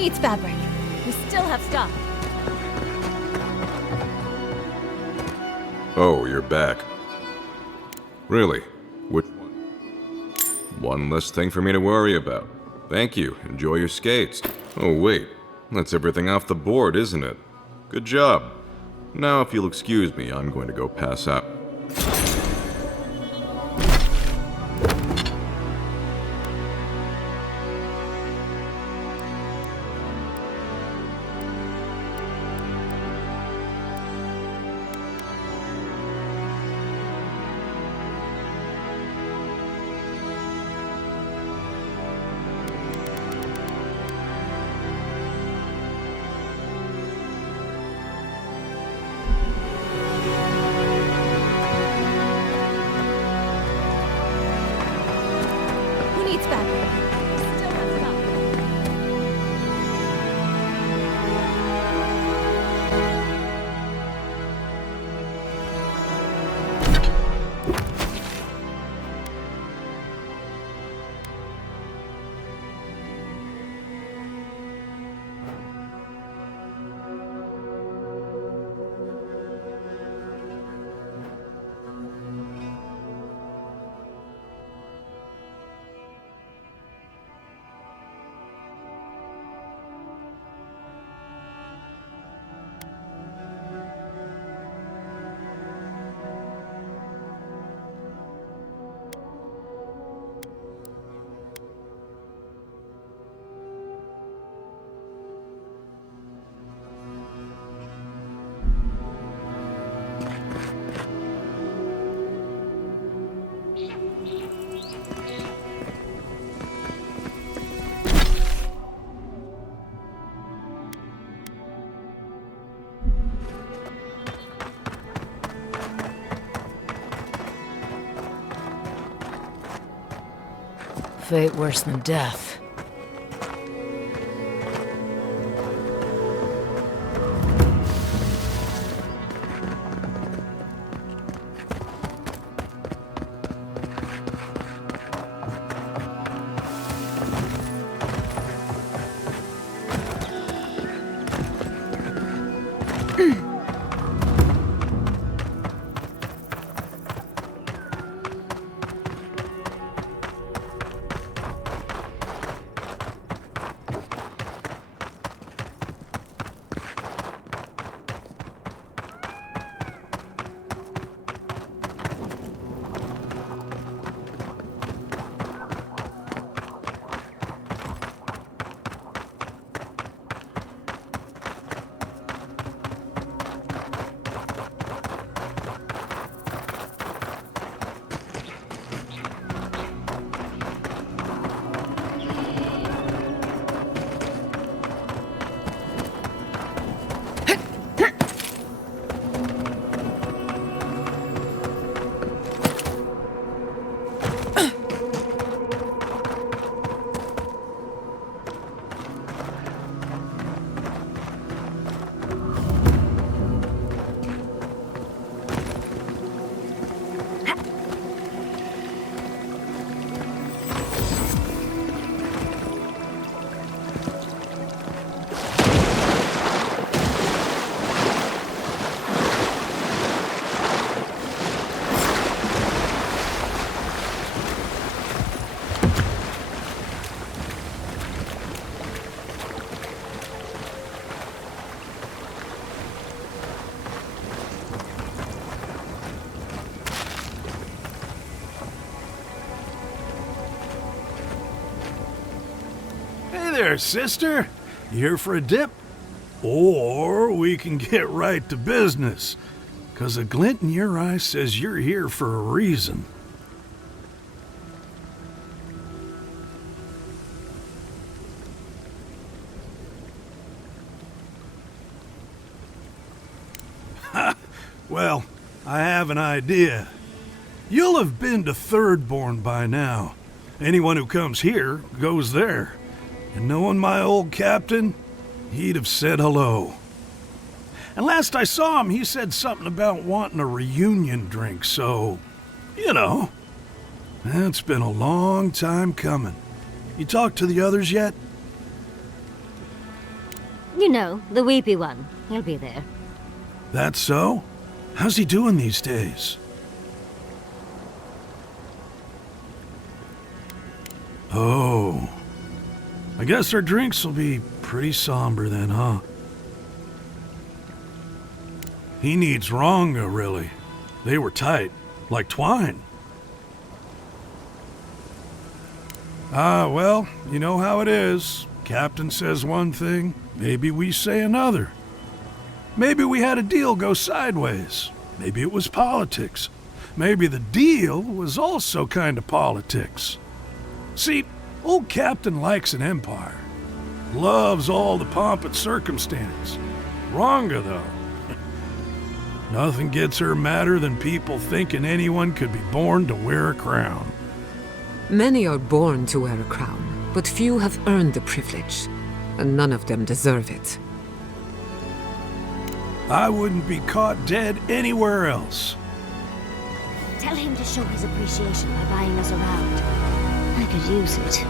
Needs fabric. We still have stuff. Oh, you're back. Really? Which one? One less thing for me to worry about. Thank you. Enjoy your skates. Oh, wait. That's everything off the board, isn't it? Good job. Now, if you'll excuse me, I'm going to go pass out. Fate worse than death. there, sister. You here for a dip? Or we can get right to business. 'Cause a glint in your eye says you're here for a reason. Well, I have an idea. You'll have been to Thirdborn by now. Anyone who comes here goes there. And knowing my old captain, he'd have said hello. And last I saw him, he said something about wanting a reunion drink, so, you know. It's been a long time coming. You talked to the others yet? You know, the weepy one. He'll be there. That's so? How's he doing these days? Oh. I guess our drinks will be pretty somber then, huh? He needs Ronga, really. They were tight, like twine. Ah, well, you know how it is. Captain says one thing, maybe we say another. Maybe we had a deal go sideways. Maybe it was politics. Maybe the deal was also kind of politics. See, old Captain likes an empire. Loves all the pomp and circumstance. Ronga, though. Nothing gets her madder than people thinking anyone could be born to wear a crown. Many are born to wear a crown, but few have earned the privilege, and none of them deserve it. I wouldn't be caught dead anywhere else. Tell him to show his appreciation by buying us around. I could use it.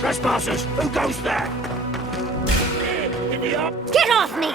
Trespassers! Who goes there? Give me up! Get off me!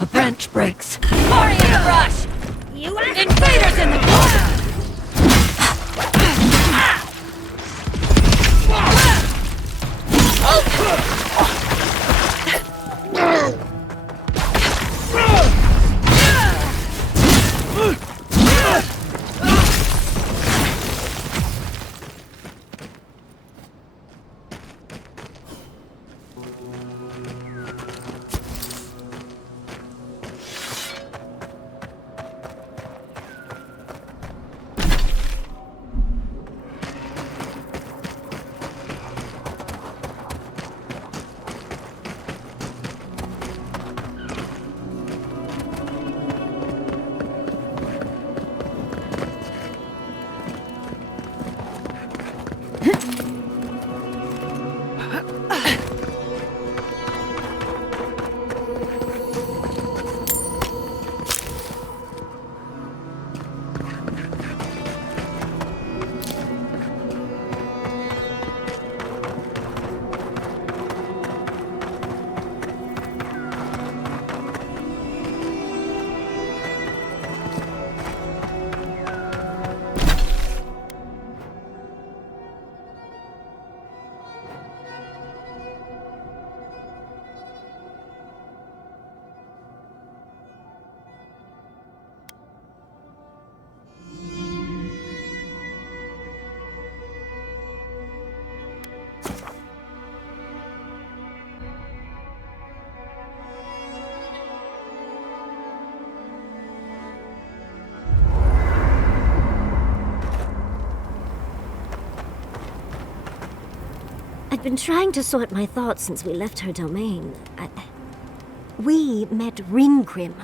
A branch breaks. Party in a rush! You invaders in the corner! I've been trying to sort my thoughts since we left her domain. We met Ringrim.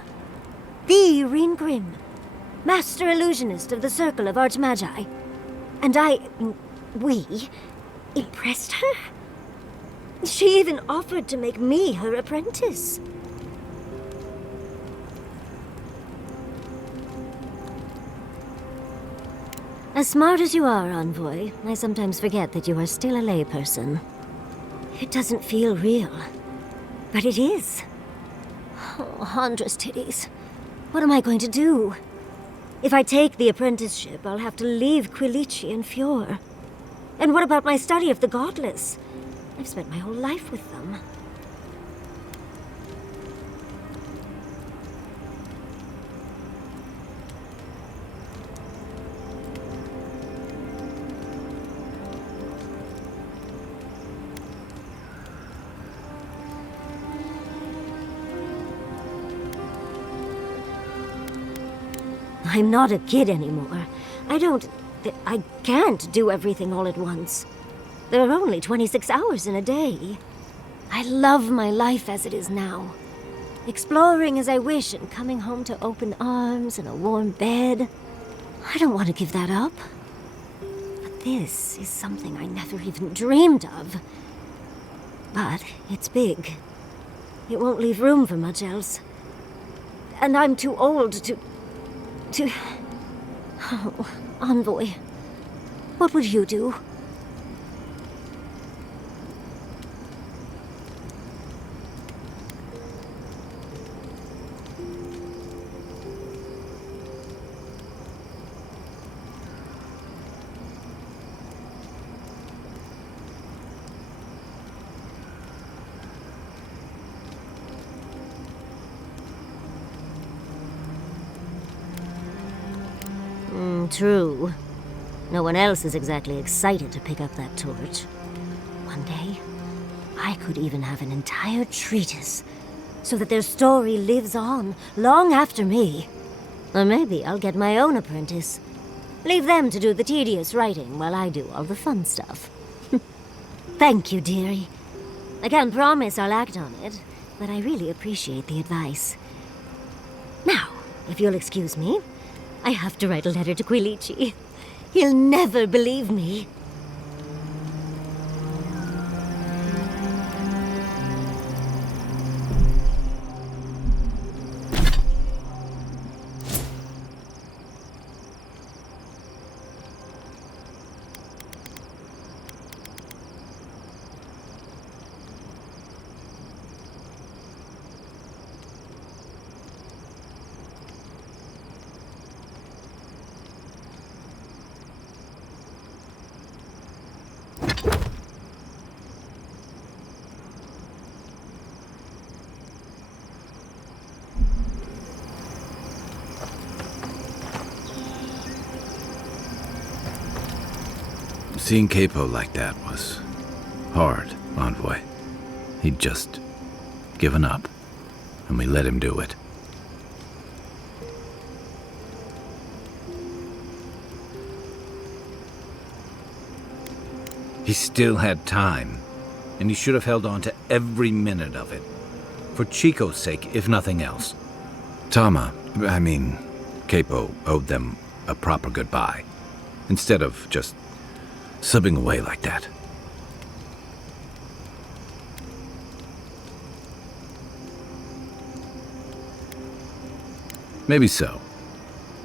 The Ringrim. Master illusionist of the Circle of Archmagi. And we impressed her. She even offered to make me her apprentice. As smart as you are, Envoy, I sometimes forget that you are still a layperson. It doesn't feel real, but it is. Oh, Handra's titties. What am I going to do? If I take the apprenticeship, I'll have to leave Quilici and Fjord. And what about my study of the godless? I've spent my whole life with them. I'm not a kid anymore. I can't do everything all at once. There are only 26 hours in a day. I love my life as it is now. Exploring as I wish and coming home to open arms and a warm bed. I don't want to give that up. But this is something I never even dreamed of. But it's big. It won't leave room for much else. And I'm too old to... Oh, Envoy. What would you do? True. No one else is exactly excited to pick up that torch. One day, I could even have an entire treatise, so that their story lives on long after me. Or maybe I'll get my own apprentice. Leave them to do the tedious writing while I do all the fun stuff. Thank you, dearie. I can't promise I'll act on it, but I really appreciate the advice. Now, if you'll excuse me, I have to write a letter to Quilici. He'll never believe me. Seeing Capo like that was hard, Envoy. He'd just given up, and we let him do it. He still had time, and he should have held on to every minute of it. For Chico's sake, if nothing else. Capo owed them a proper goodbye, instead of just slipping away like that. Maybe so.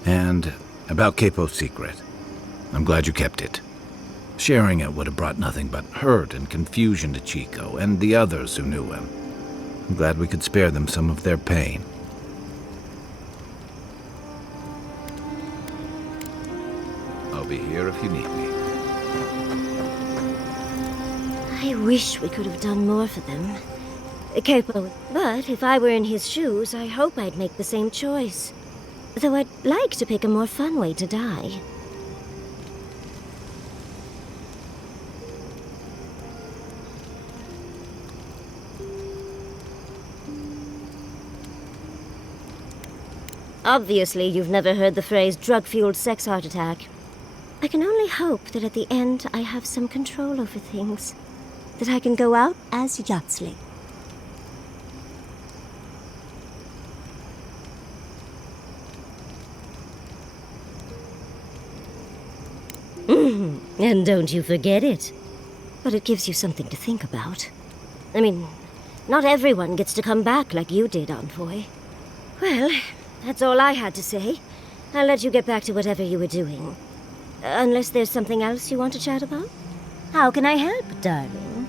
And about Capo's secret, I'm glad you kept it. Sharing it would have brought nothing but hurt and confusion to Chico and the others who knew him. I'm glad we could spare them some of their pain. I'll be here if you need me. I wish we could have done more for them. Capo. But if I were in his shoes, I hope I'd make the same choice. Though I'd like to pick a more fun way to die. Obviously, you've never heard the phrase drug-fueled sex heart attack. I can only hope that at the end I have some control over things. that I can go out as Yatsley. And don't you forget it. But it gives you something to think about. I mean, not everyone gets to come back like you did, Envoy. Well, that's all I had to say. I'll let you get back to whatever you were doing. Unless there's something else you want to chat about? How can I help, darling?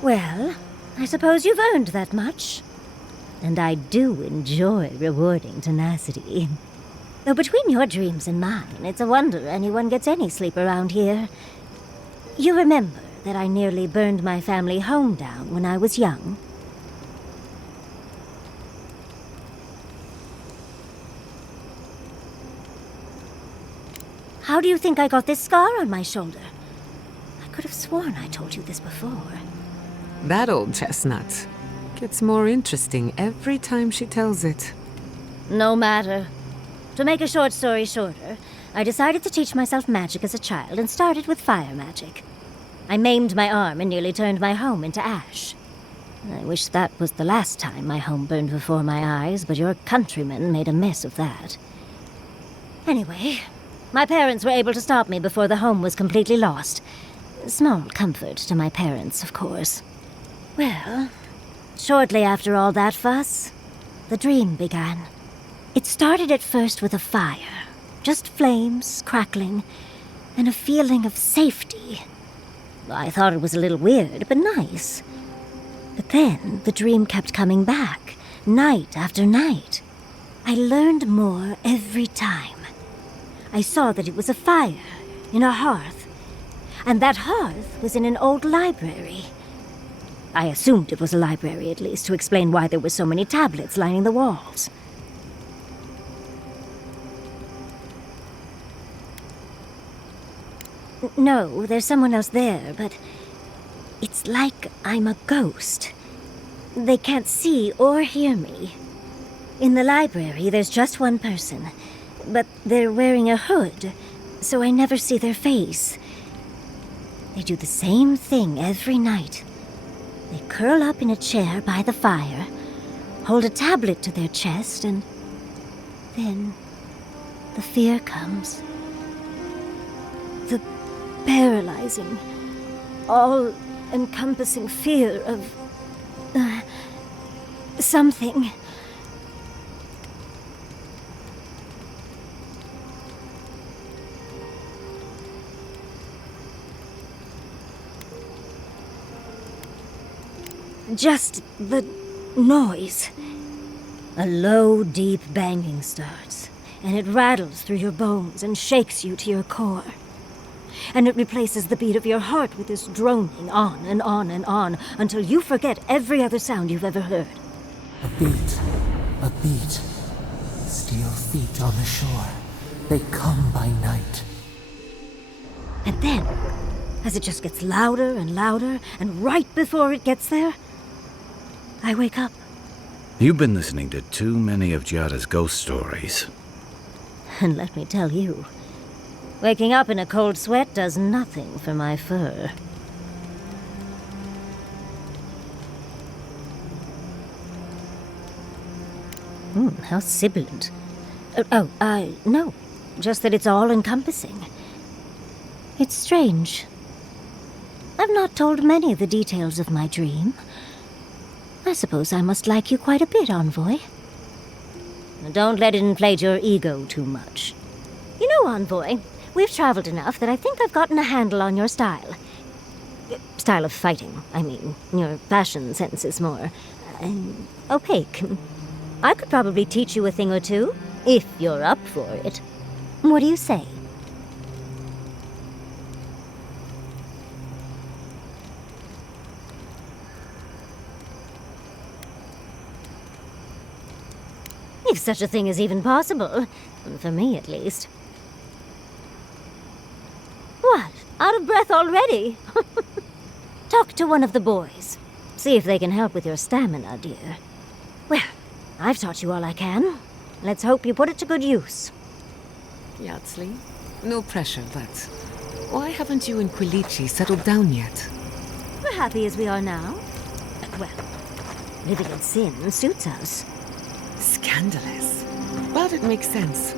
Well, I suppose you've earned that much. And I do enjoy rewarding tenacity. Though between your dreams and mine, it's a wonder anyone gets any sleep around here. You remember that I nearly burned my family home down when I was young? How do you think I got this scar on my shoulder? I could have sworn I told you this before. That old chestnut gets more interesting every time she tells it. No matter. To make a short story shorter, I decided to teach myself magic as a child and started with fire magic. I maimed my arm and nearly turned my home into ash. I wish that was the last time my home burned before my eyes, but your countrymen made a mess of that. Anyway, my parents were able to stop me before the home was completely lost. Small comfort to my parents, of course. Well, shortly after all that fuss, the dream began. It started at first with a fire, just flames crackling, and a feeling of safety. I thought it was a little weird, but nice. But then the dream kept coming back, night after night. I learned more every time. I saw that it was a fire in a hearth, and that hearth was in an old library. I assumed it was a library, at least, to explain why there were so many tablets lining the walls. No, there's someone else there, but it's like I'm a ghost. They can't see or hear me. In the library, there's just one person, but they're wearing a hood, so I never see their face. They do the same thing every night. They curl up in a chair by the fire, hold a tablet to their chest, and then the fear comes. The paralyzing, all-encompassing fear of something. Just the noise. A low, deep banging starts, and it rattles through your bones and shakes you to your core. And it replaces the beat of your heart with this droning on and on and on until you forget every other sound you've ever heard. A beat. Steel feet on the shore. They come by night. And then, as it just gets louder and louder, and right before it gets there, I wake up. You've been listening to too many of Giada's ghost stories. And let me tell you, waking up in a cold sweat does nothing for my fur. How sibilant. No. Just that it's all-encompassing. It's strange. I've not told many of the details of my dream. I suppose I must like you quite a bit, Envoy. Don't let it inflate your ego too much. You know, Envoy, we've traveled enough that I think I've gotten a handle on your style. Style of fighting, I mean. Your fashion sense is more opaque. I could probably teach you a thing or two, if you're up for it. What do you say? If such a thing is even possible. For me, at least. What? Out of breath already? Talk to one of the boys. See if they can help with your stamina, dear. Well, I've taught you all I can. Let's hope you put it to good use. Yatsley, No pressure, but why haven't you and Quilici settled down yet? We're happy as we are now. Well, living in sin suits us. Scandalous. But it makes sense.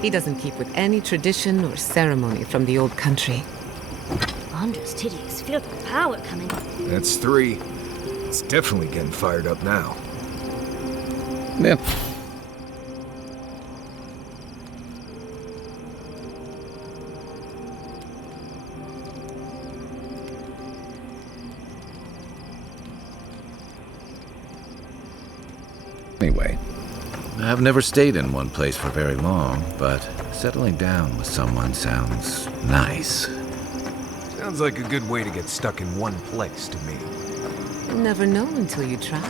He doesn't keep with any tradition or ceremony from the old country. Andre's titties. Feel the power coming. That's 3. It's definitely getting fired up now. Yeah. Anyway, I've never stayed in one place for very long, but settling down with someone sounds nice. Sounds like a good way to get stuck in one place to me. You'll never know until you try.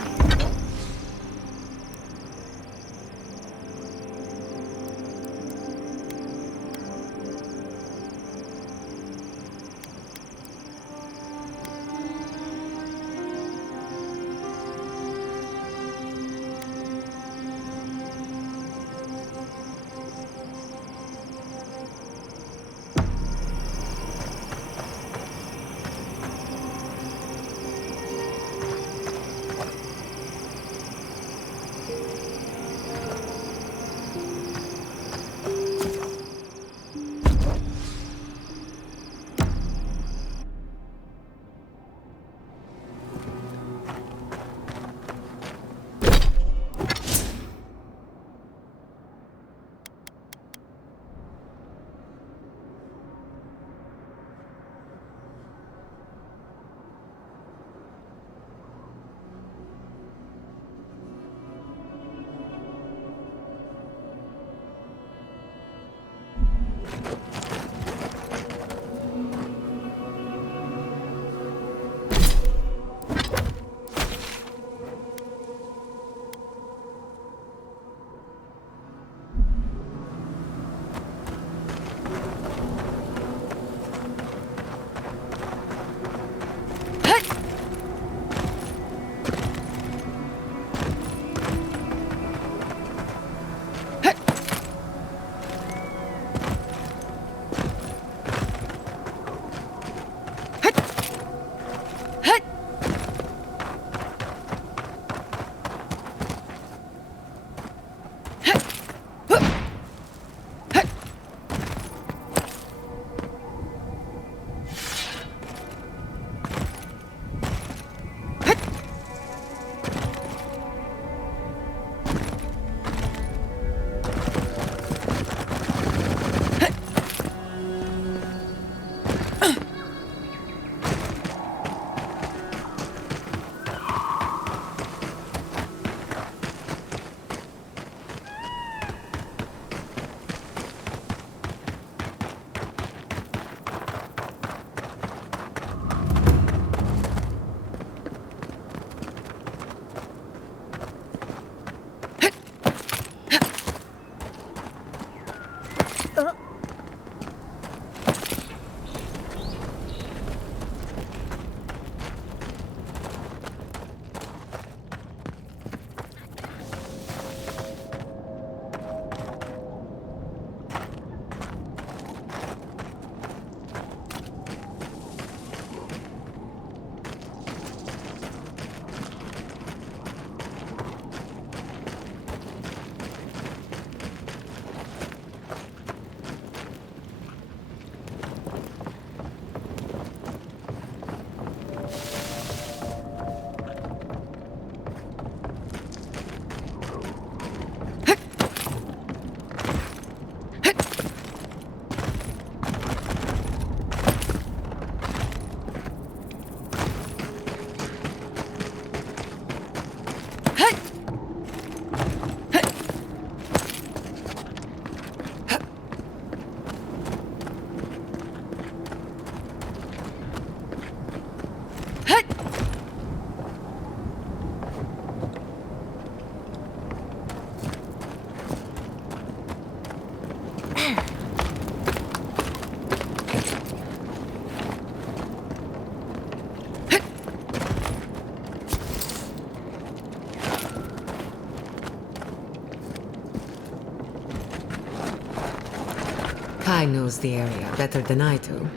guy knows the area better than I do.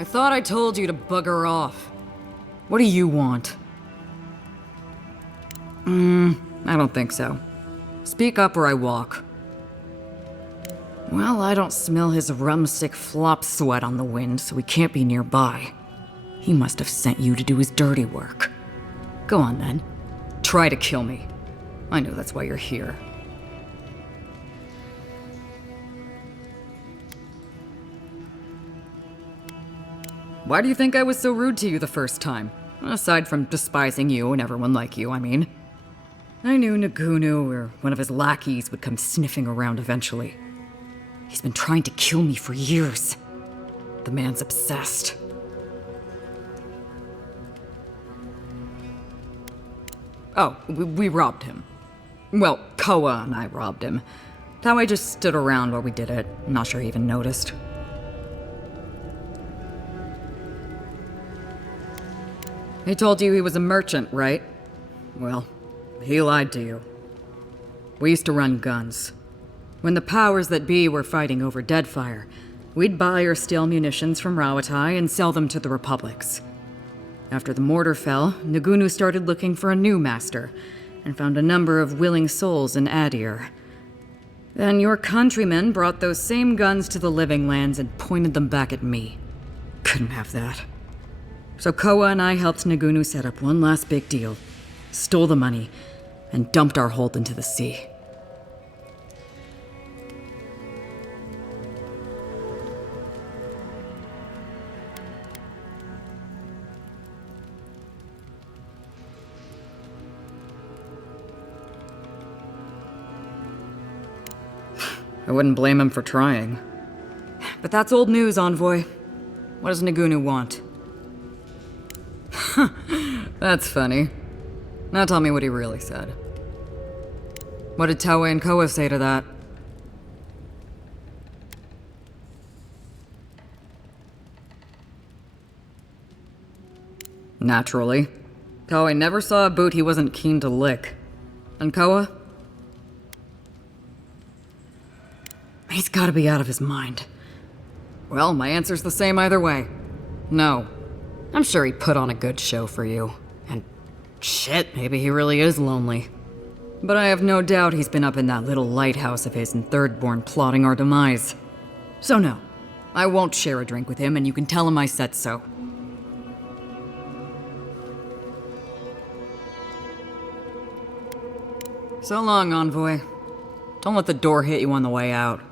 I thought I told you to bugger off. What do you want? I don't think so. Speak up or I walk. Well, I don't smell his rumstick flop sweat on the wind, so he can't be nearby. He must have sent you to do his dirty work. Go on then. Try to kill me. I know that's why you're here. Why do you think I was so rude to you the first time? Aside from despising you and everyone like you, I mean. I knew Nagunu or one of his lackeys would come sniffing around eventually. He's been trying to kill me for years. The man's obsessed. Oh, we robbed him. Well, Koa and I robbed him. How I just stood around while we did it. I'm not sure he even noticed. He told you he was a merchant, right? Well, he lied to you. We used to run guns. When the powers that be were fighting over Deadfire, we'd buy or steal munitions from Rawatai and sell them to the Republics. After the mortar fell, Nagunu started looking for a new master, and found a number of willing souls in Adir. Then your countrymen brought those same guns to the Living Lands and pointed them back at me. Couldn't have that. So Koa and I helped Nagunu set up one last big deal, stole the money, and dumped our hold into the sea. I wouldn't blame him for trying. But that's old news, Envoy. What does Nagunu want? That's funny. Now tell me what he really said. What did Taue and Koa say to that? Naturally. Taue never saw a boot he wasn't keen to lick. And Koa? He's gotta be out of his mind. Well, my answer's the same either way. No. I'm sure he put on a good show for you. And shit, maybe he really is lonely. But I have no doubt he's been up in that little lighthouse of his in Thirdborn plotting our demise. So no, I won't share a drink with him, and you can tell him I said so. So long, Envoy. Don't let the door hit you on the way out.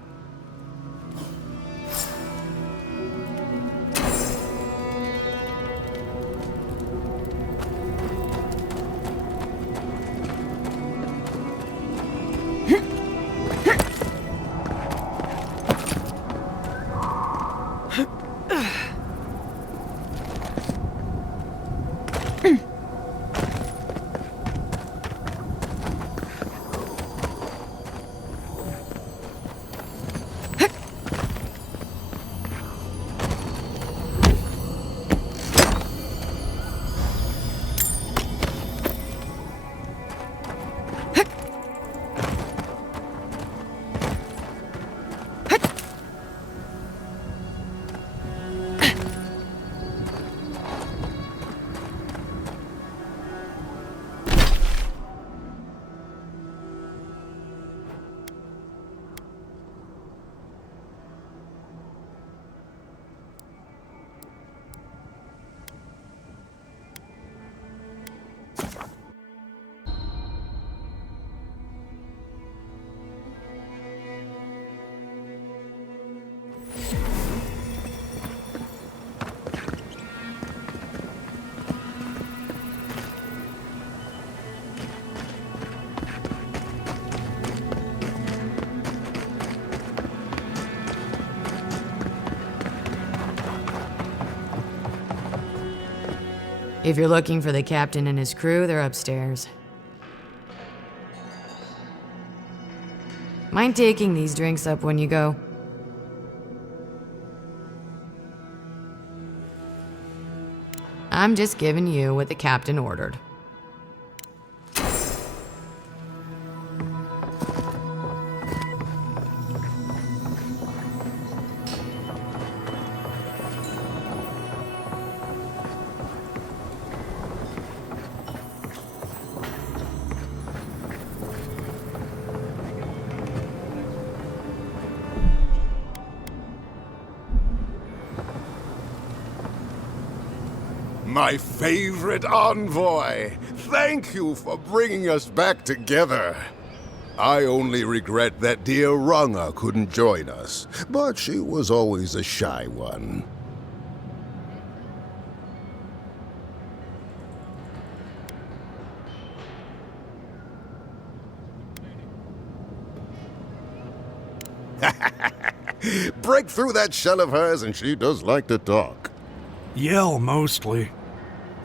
If you're looking for the captain and his crew, they're upstairs. Mind taking these drinks up when you go? I'm just giving you what the captain ordered. My favorite envoy! Thank you for bringing us back together. I only regret that dear Runga couldn't join us, but she was always a shy one. Break through that shell of hers and she does like to talk. Yell, mostly.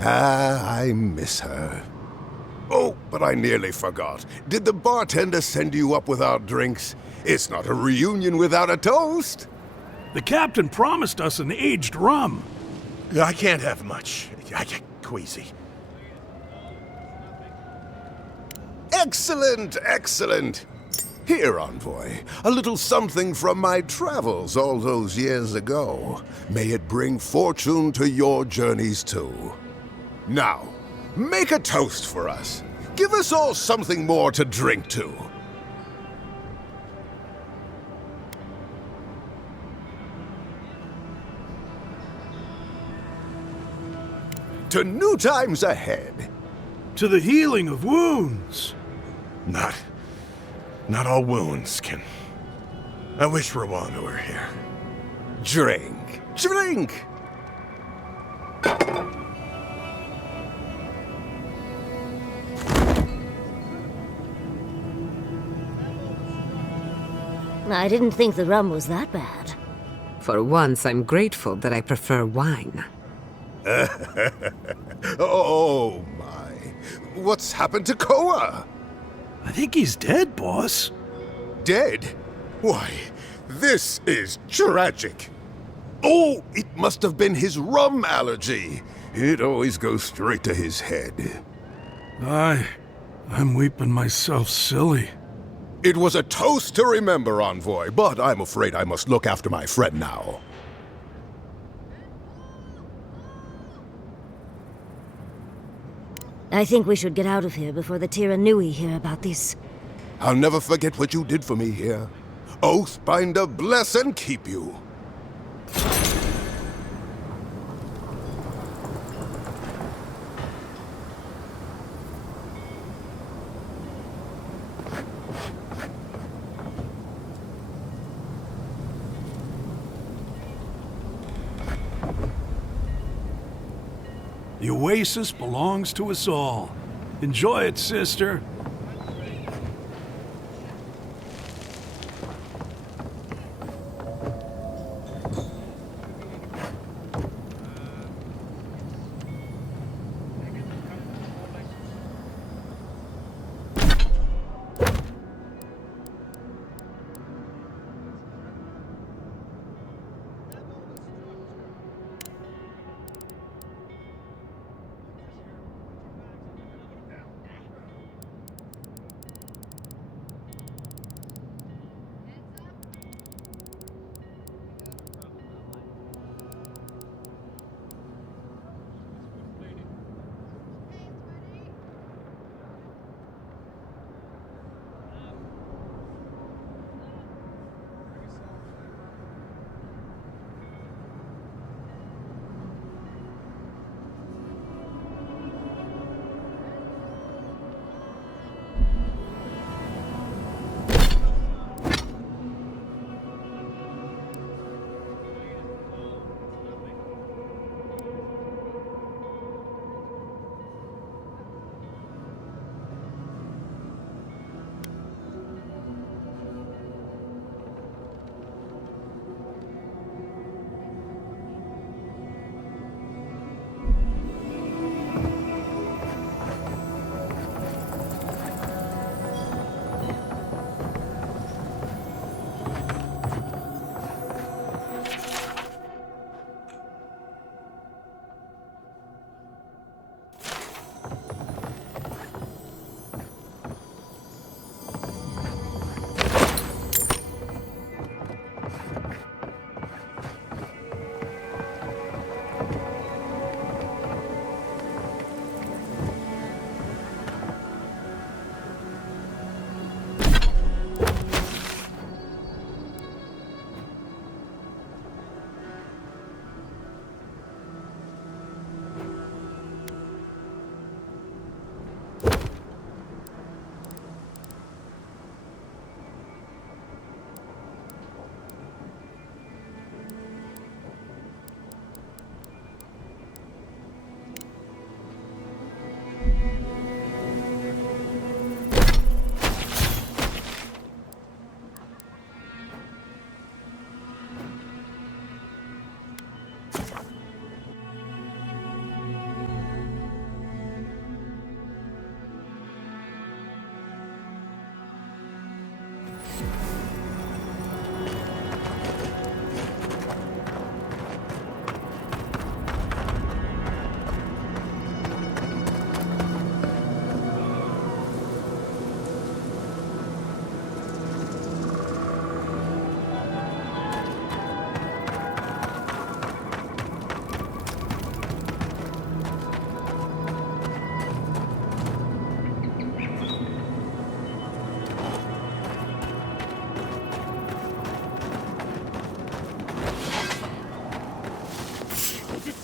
I miss her. Oh, but I nearly forgot. Did the bartender send you up without drinks? It's not a reunion without a toast. The captain promised us an aged rum. I can't have much. I get queasy. Excellent, excellent. Here, envoy, a little something from my travels all those years ago. May it bring fortune to your journeys too. Now, make a toast for us. Give us all something more to drink to. To new times ahead. To the healing of wounds. Not all wounds can... I wish Rwanda were here. Drink. Drink! I didn't think the rum was that bad. For once, I'm grateful that I prefer wine. Oh my. What's happened to Koa? I think he's dead, boss. Dead? Why, this is tragic. Oh, it must have been his rum allergy. It always goes straight to his head. I'm weeping myself silly. It was a toast to remember, envoy, but I'm afraid I must look after my friend now. I think we should get out of here before the Tiranui hear about this. I'll never forget what you did for me here. Oathbinder bless and keep you. The oasis belongs to us all. Enjoy it, sister.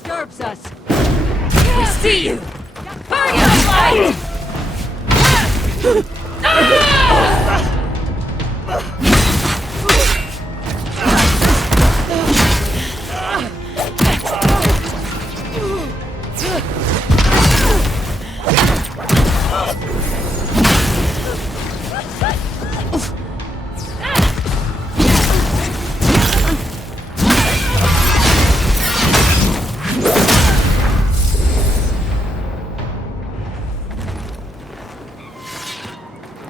disturbs us. We see you. Burn your light.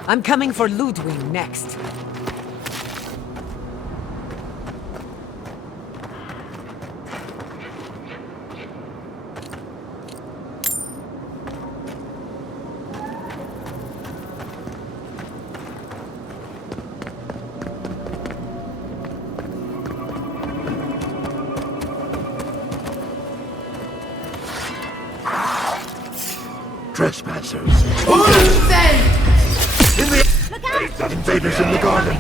I'm coming for Ludwig next. Trespassers. They've got invaders in the garden.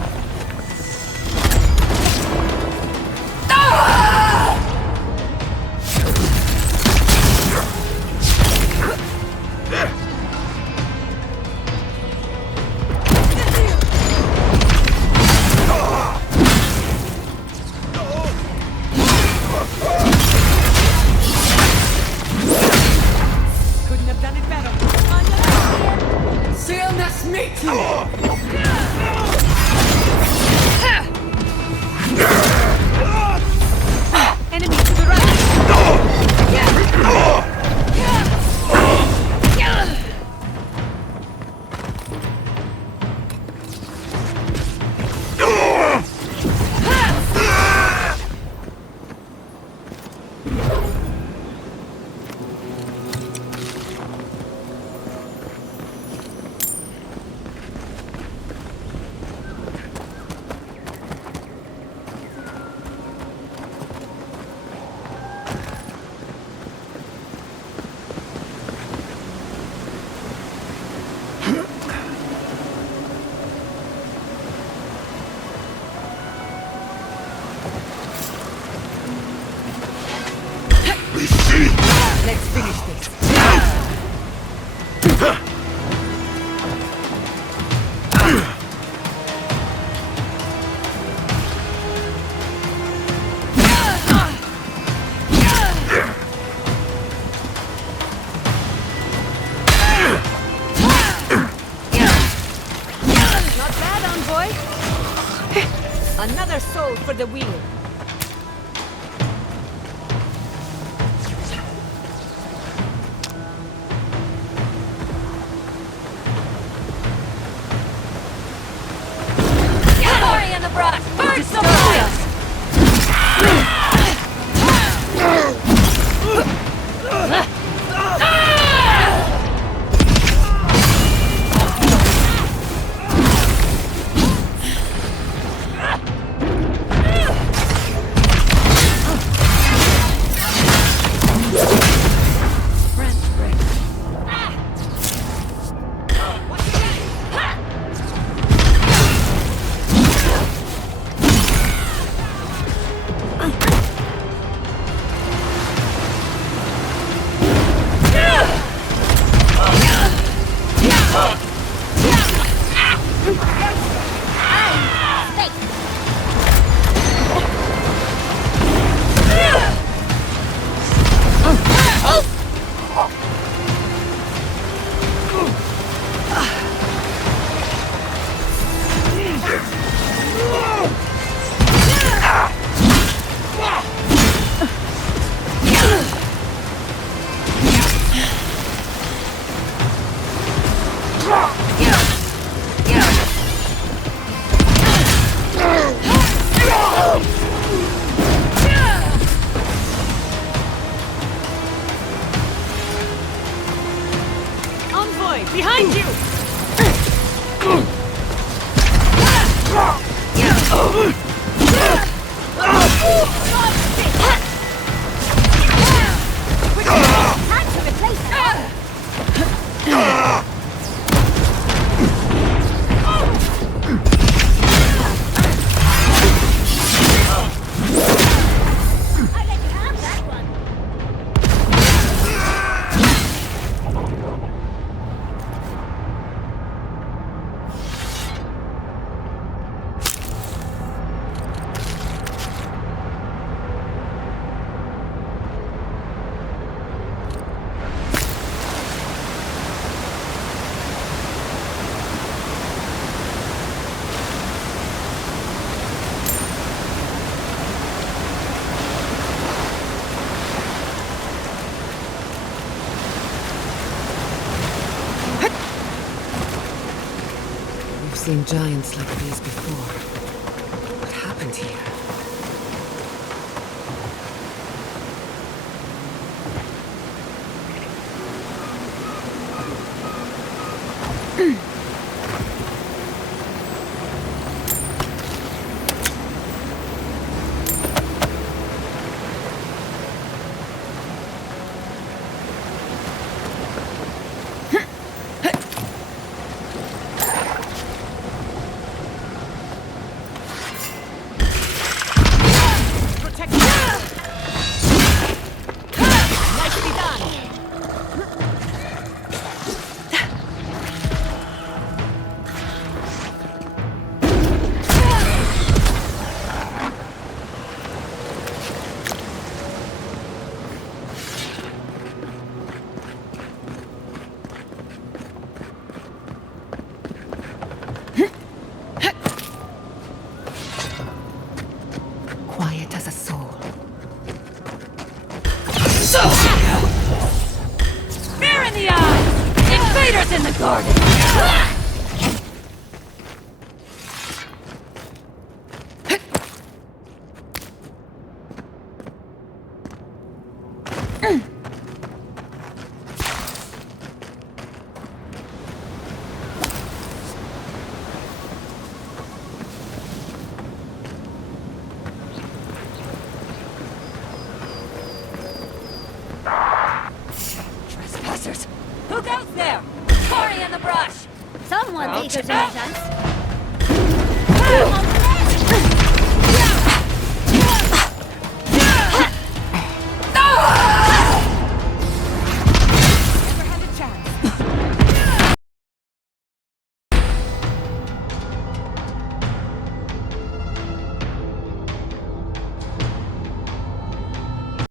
Couldn't have done it better. Seal this meat. Enemy to the right. Let's finish this. Not bad, envoy. Another soul for the wheel. seen giants like these before. What happened here? Quiet as a soul. Fear in the eyes! Invaders in the garden! Trespassers! Who goes there? Corey in the brush! Someone's eager to Ah! meet us.